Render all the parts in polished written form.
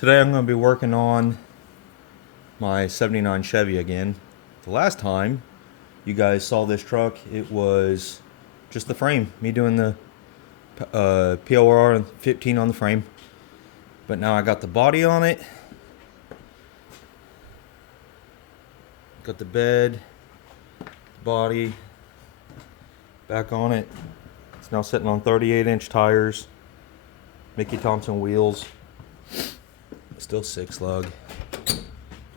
Today I'm going to be working on my '79 Chevy again. The last time you guys saw this truck, it was just the frame. Me doing the POR 15 on the frame. But now I got the body on it. Got the bed, body, back on it. It's now sitting on 38-inch tires. Mickey Thompson wheels. Still 6 lug.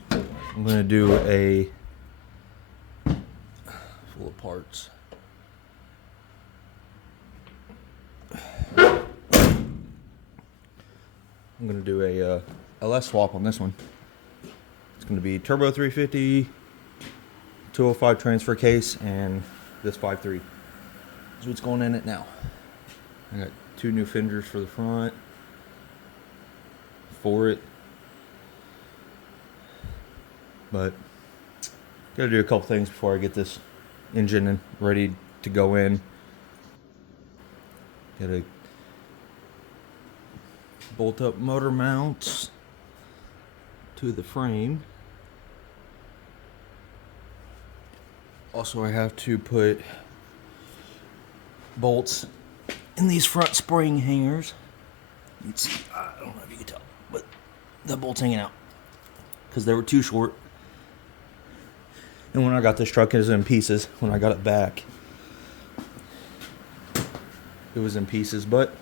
I'm going to do a full of parts. I'm going to do a LS swap on this one. It's going to be turbo 350, 205 transfer case, and this 5.3. That's what's going in it now. I got 2 new fenders for the front for it. But gotta do a couple things before I get this engine ready to go in. Gotta bolt up motor mounts to the frame. Also, I have to put bolts in these front spring hangers. You can see, I don't know if you can tell, but the bolt's hanging out because they were too short. And when I got this truck, it was in pieces. When I got it back, it was in pieces. But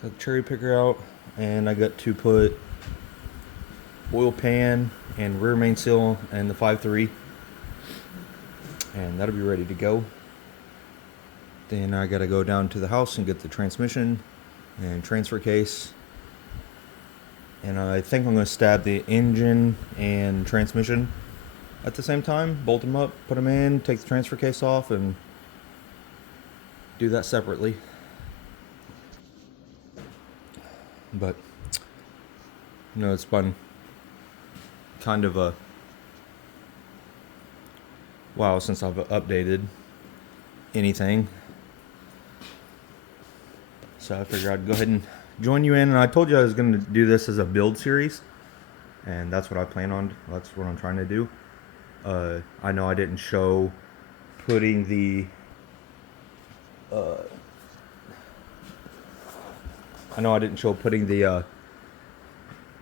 got the cherry picker out, and I got to put oil pan and rear main seal and the 5.3, and that'll be ready to go. Then I gotta go down to the house and get the transmission and transfer case. And I think I'm gonna stab the engine and transmission at the same time, bolt them up, put them in, take the transfer case off, and do that separately. But, you know, it's been kind of a while since I've updated anything. So I figured I'd go ahead and join you in. And I told you I was going to do this as a build series, and that's what I plan on. That's what I'm trying to do. I know I didn't show putting the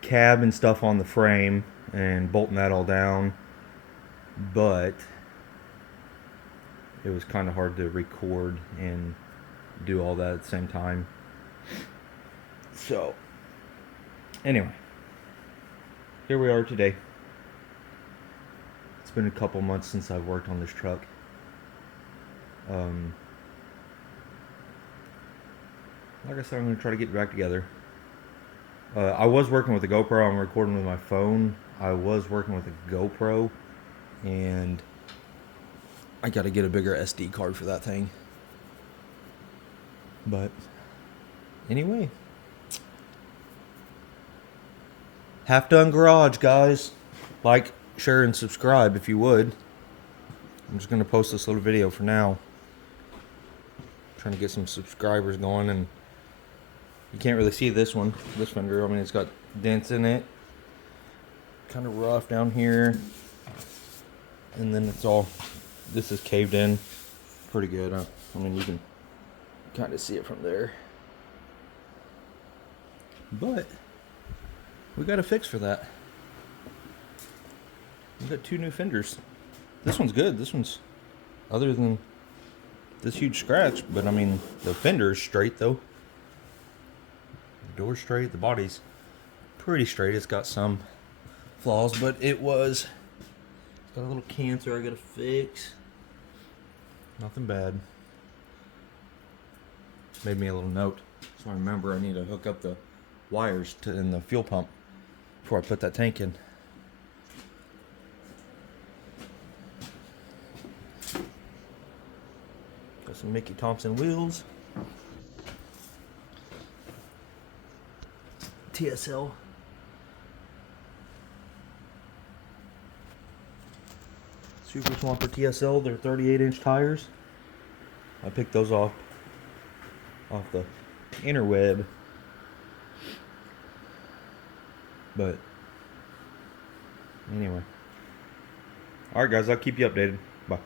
cab and stuff on the frame and bolting that all down, but it was kind of hard to record and do all that at the same time. So anyway, here we are today. It's been a couple months since I've worked on this truck. Like I said, I'm going to try to get back together. I was working with a GoPro. I'm recording with my phone. I was working with a GoPro, and I got to get a bigger SD card for that thing. But anyway, Half Done Garage, guys. Like, share, and subscribe if you would. I'm just going to post this little video for now. Trying to get some subscribers going, and you can't really see this fender. I mean, it's got dents in it. Kind of rough down here. And then this is caved in pretty good. I mean, you can kind of see it from there. But we got a fix for that. We got 2 new fenders. This one's good. This one's, other than this huge scratch, but I mean, the fender is straight though. The door's straight. The body's pretty straight. It's got some flaws, but it's got a little cancer I gotta fix. Nothing bad. Made me a little note, so I remember I need to hook up the wires in the fuel pump before I put that tank in. Got some Mickey Thompson wheels. TSL. Super Swamper TSL. They're 38-inch tires. I picked those off the interweb But anyway. Alright guys, I'll keep you updated. Bye.